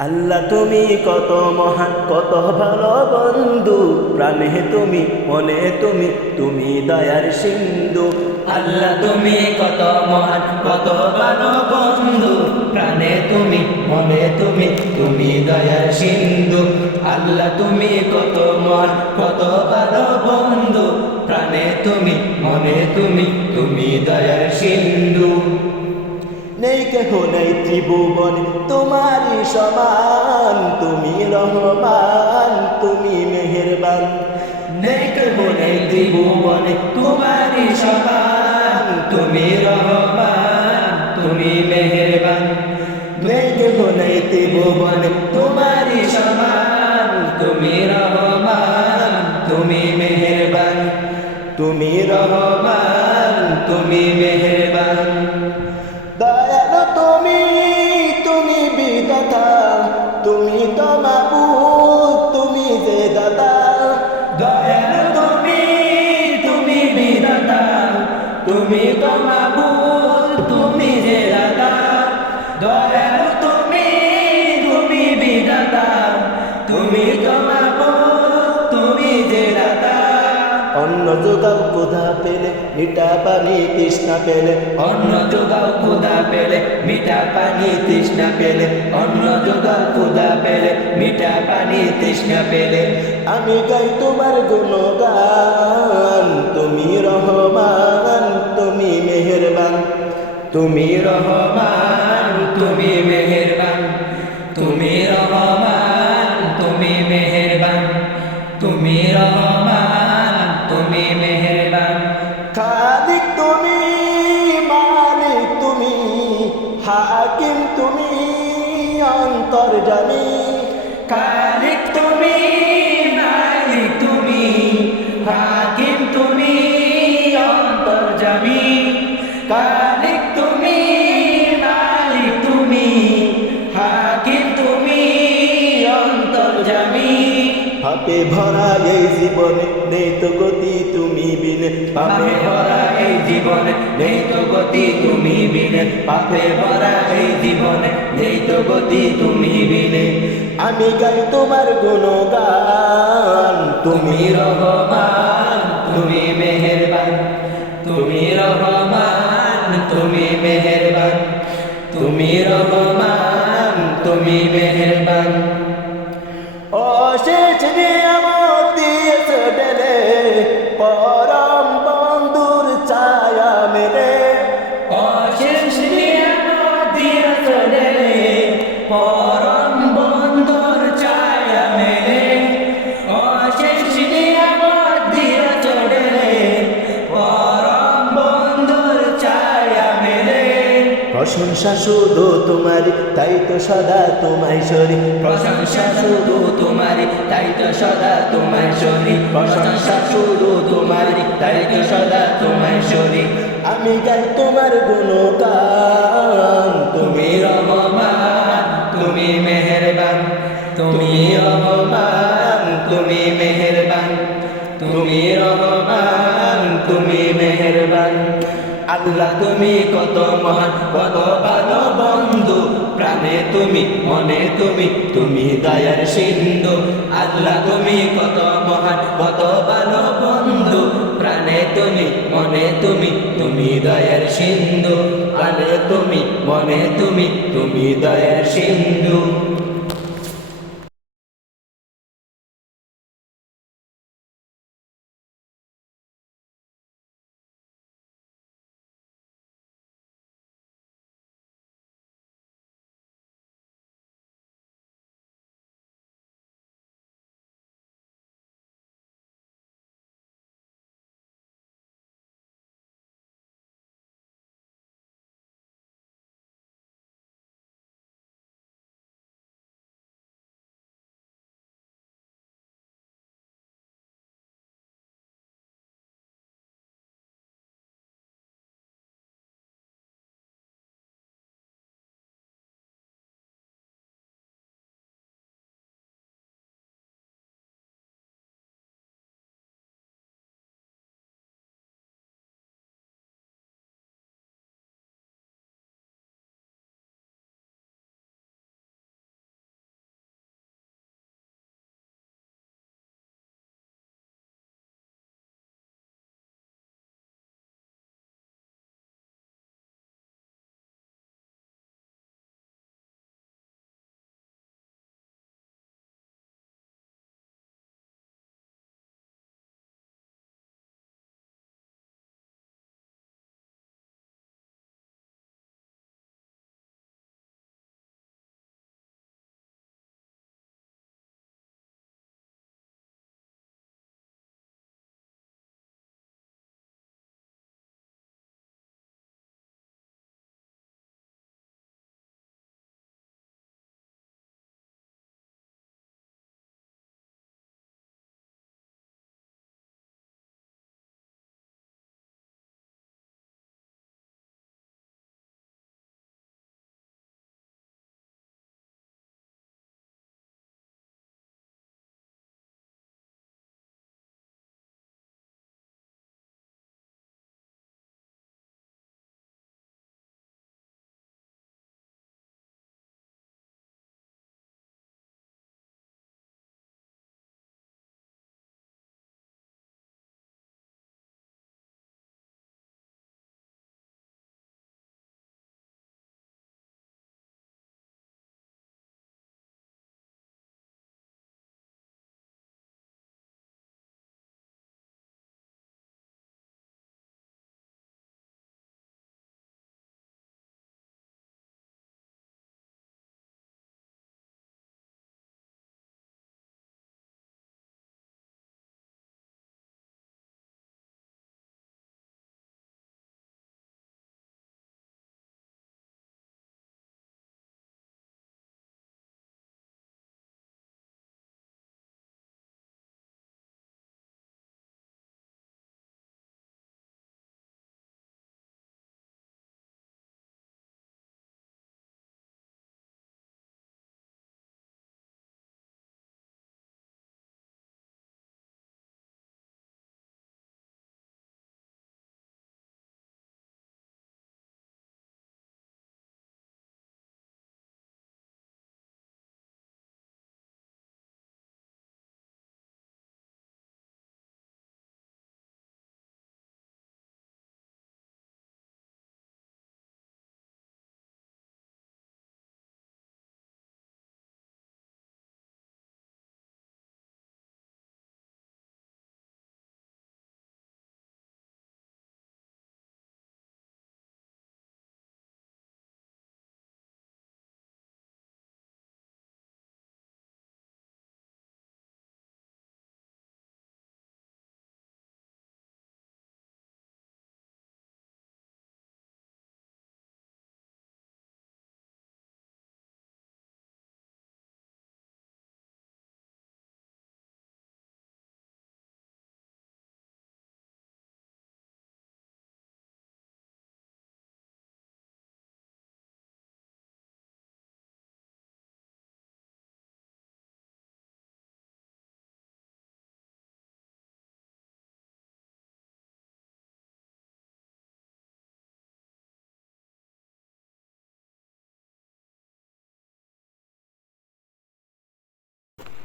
আল্লাহ তুমি কত মহান কত ভালো বন্ধু, প্রাণে তুমি মনে তুমি, তুমি দয়ার সিন্ধু। আল্লাহ তুমি কত মহান কত ভালো বন্ধু, প্রাণে তুমি মনে তুমি, তুমি দয়ার সিন্ধু। আল্লাহ তুমি কত মহান কত ভালো বন্ধু, প্রাণে তুমি মনে তুমি, তুমি দয়ার সিন্ধু। নেই কেহ নেই ত্রিভুবনে তোমারই সমান, তুমি রহমান তুমি মেহেরবান। নেই কেহ নেই ত্রিভুবনে তোমারই সমান, তুমি রহমান তুমি মেহেরবান। নেই কেহ নেই ত্রিভুবনে তোমারই সমান, তুমি রহমান তুমি মেহেরবান। তুমি রহমান তুমি মেহেরবান। দয়ালু তুমি, তুমি বিধাতা, তুমি তো মাবুদ, তুমি যে দাতা। দয়ালু তুমি, তুমি বিধাতা, তুমি তো মাবুদ, তুমি যে দাতা। দয়ালু তুমি, তুমি বিধাতা, তুমি তো মাবুদ, তুমি যে দাতা। অন্ন যোগাও ক্ষুধা পেলে, মিঠা পানি তৃষ্ণা পেলে। অন্ন যোগাও ক্ষুধা পেলে, মিঠা পানি তৃষ্ণা পেলে। অন্ন যোগাও ক্ষুধা পেলে, মিঠা পানি তৃষ্ণা পেলে। আমি গাই তোমার গুণগান, তুমি রহমান তুমি মেহেরবান। তুমি রহমান তুমি মেহেরবান। তুমি রহমান তুমি মেহেরবান। তুমি রহমান তুমি মেহেরবান। খালিক তুমি, মালিক তুমি, হাকিম তুমি, অন্তর্যামী। খালিক তুমি, মালিক তুমি, হাকিম তুমি, অন্তর্যামী। খালিক তুমি, মালিক তুমি, হাকিম তুমি, অন্তর্যামী। পাপে ভরা এই জীবনে নেই তো গতি তুমি বিনে। পাপে ভরা এই জীবনে নেই তো গতি তুমি বিনে। পাপে ভরা এই জীবনে নেই তো গতি তুমি বিনে। আমি গাই তোমার গুণগান, তুমি রহমান তুমি মেহেরবান। তুমি রহমান তুমি মেহেরবান। তুমি রহমান তুমি মেহেরবান। অশেষ নিয়ামত দিয়েছে ঢেলে, পরম বন্ধুর ছায়া মেলে। অশেষ নিয়ামত দিয়েছ ঢেলে, পরম বন্ধুর ছায়া মেলে। অশেষ নিয়ামত দিয়েছ ঢেলে, পরম বন্ধুর ছায়া মেলে। প্রশংসা শুধু তোমারই, তাই তো সদা তোমায় সরি। প্রশংসা শুধু তোমারই, তাই তো সদা তোমায় সরি। প্রশংসা শুধু তোমারই, তাই তো সদা তোমায় সরি। আমি গাই তোমার গুণগান, তুমি রহমান তুমি মেহেরবান। তুমি রহমান তুমি মেহেরবান। তুমি রহমান তুমি মেহেরবান। আল্লাহ তুমি কত মহান কত ভালো বন্ধু, প্রাণে তুমি মনে তুমি, তুমি দয়ার সিন্ধু। আল্লাহ তুমি কত মহান কত ভালো বন্ধু, প্রাণে তুমি মনে তুমি, তুমি দয়ার সিন্ধু। প্রাণে তুমি মনে তুমি, তুমি দয়ার সিন্ধু।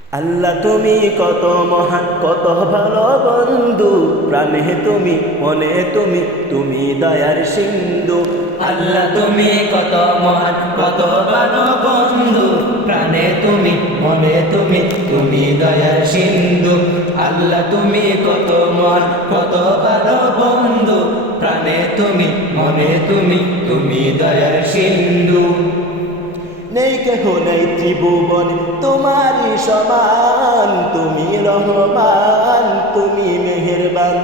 আল্লাহ তুমি কত মহান কত ভালো বন্ধু প্রাণে তুমি মনে তুমি তুমি দয়ার সিন্ধু আল্লাহ তুমি কত মহান কত ভালো বন্ধু প্রাণে তুমি মনে তুমি তুমি দয়ার সিন্ধু আল্লাহ তুমি কত মহান কত ভালো বন্ধু প্রাণে তুমি মনে তুমি তুমি দয়ার সিন্ধু নেই কেহ নেই ত্রিভুবন তোমারই সমান তুমি রহমান তুমি মেহেরবান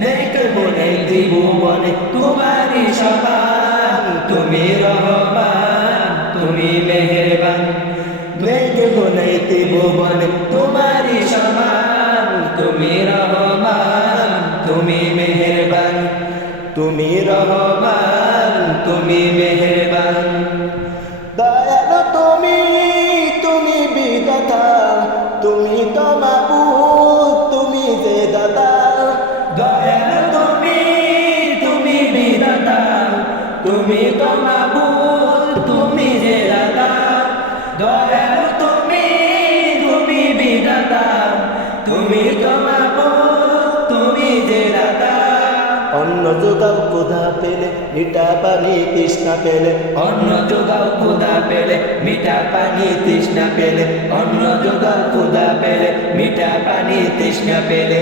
নেই কেহ নেই ত্রিভুবনে তোমারই সমান তুমি রহমান তুমি মেহেরবান নেই কেহ নেই ত্রিভুবনে তোমারই সমান তুমি রহমান তুমি মেহেরবান তুমি রহমান তুমি মেহেরবান দয়ালু তুমি তুমি বিধাতা তুমি তো মাবুদ তুমি যে দাতা দয়ালু তুমি তুমি বিধাতা তুমি তো মাবুদ তুমি যে দাতা দয়ালু তুমি তুমি বিধাতা তুমি তো মাবুদ তুমি যে দাতা অন্ন যোগাও ক্ষুধা পেলে মিঠা পানি তৃষ্ণা পেলে অন্ন যোগাও ক্ষুধা পেলে মিঠা পানি তৃষ্ণা পেলে অন্ন যোগাও ক্ষুধা পেলে মিঠা পানি তৃষ্ণা পেলে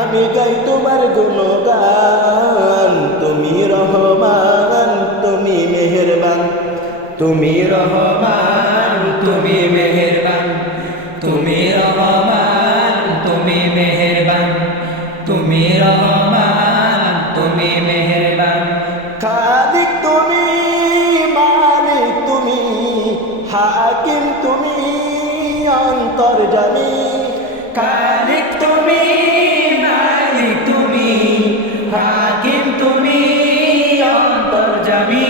আমি গাই তোমার গুণগান তুমি রহমান তুমি মেহেরবান তুমি রহমান তুমি মেহেরবান তুমি রহমান তুমি মেহেরবান তুমি রহমান তুমি মেহেরবান খালিক তুমি মালিক তুমি হাকিম তুমি অন্তর্যামী খালিক তুমি মালিক তুমি হাকিম তুমি অন্তর্যামী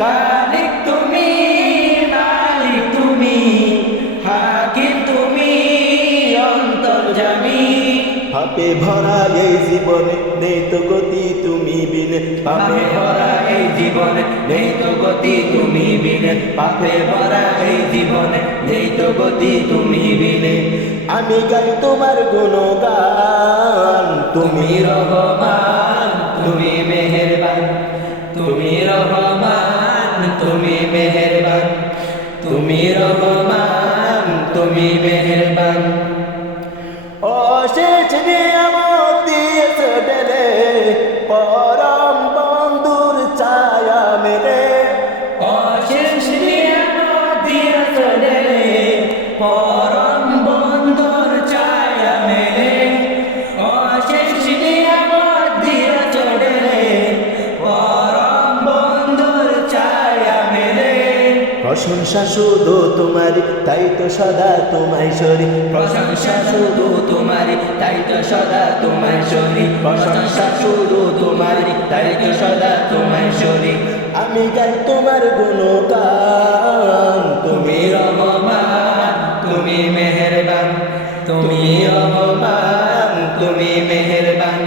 খালিক তুমি মালিক তুমি হাকিম তুমি অন্তর্যামী পাপে ভরা এই জীবনে নেই তো গতি তুমি বিনে পাপে ভরা এই জীবনে নেই তো গতি তুমি বিনে পাপে ভরা এই জীবনে নেই তো গতি তুমি বিনে আমি গাই তোমার গুণগান তুমি রহমান তুমি মেহেরবান তুমি রহমান তুমি মেহেরবান তুমি রহমান তুমি মেহেরবান অশেষ নিয়ামত দিয়েছে ঢেলে পরম বন্ধুর ছায়া মেলে অশেষ নিয়ামত দিয়েছে ঢেলে পরম বন্ধুর ছায়া মেলে অশেষ নিয়ামত দিয়েছে ঢেলে পরম বন্ধুর ছায়া মেলে প্রশংসা শুধু তোমারই তাই তো সদা তোমায় সরি প্রশংসা শুধু তোমারি তাই তো সদা তোমায় শরী প্রশংসা শুধু তোমারি তাই তো সদা তোমায় শরী আমি গাই তোমার গুণগান তুমি রহমান তুমি মেহেরবান তুমি রহমান তুমি মেহেরবান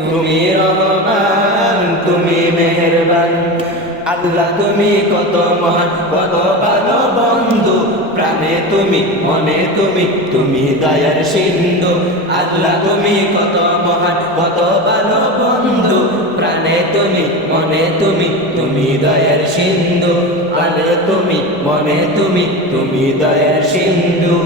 তুমি রহমান তুমি মেহেরবান আল্লাহ তুমি কত মহান কত ভালো বন্ধু প্রাণে তুমি মনে তুমি তুমি দয়ার সিন্ধু আল্লাহ তুমি কত মহান কত ভালো বন্ধু প্রাণে তুমি মনে তুমি তুমি দয়ার সিন্ধু প্রাণে তুমি মনে তুমি তুমি দয়ার সিন্ধু